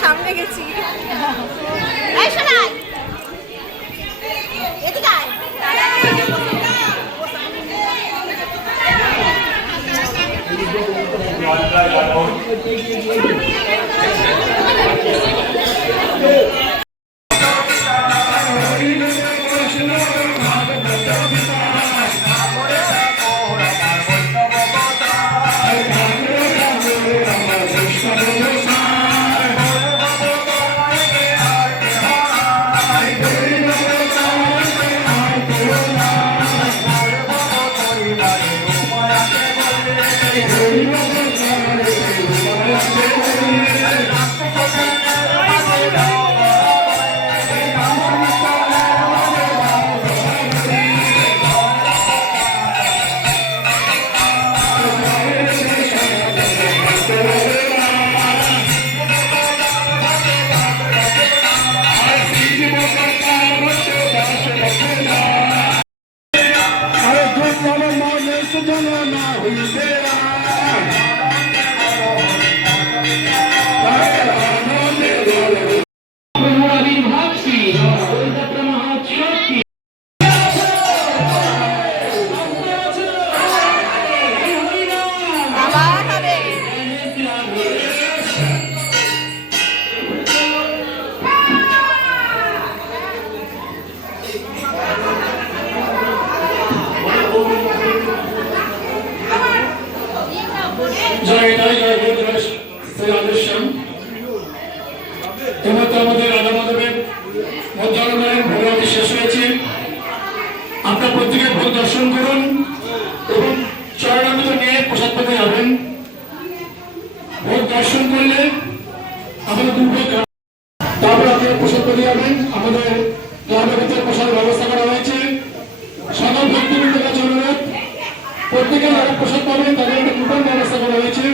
সামনে গেছি শেষ হয়েছে। আপনার প্রত্যেকে ভোগ দর্শন করুন এবং চরণামৃত নিয়ে প্রসাদ পেতে যাবেন। ভোগ দর্শন করলে আমাদের দুর্ভোগ, তারপর আপনারা প্রসাদ পেতে যাবেন। আমাদের ক্লাবের ভিতরে প্রসাদ ব্যবস্থা করা হয়েছে। সকল ভক্তবৃন্দের কাছে অনুরোধ, প্রত্যেকে যারা প্রসাদ পাবেন তাদের একটা কুপন ব্যবস্থা করা হয়েছে।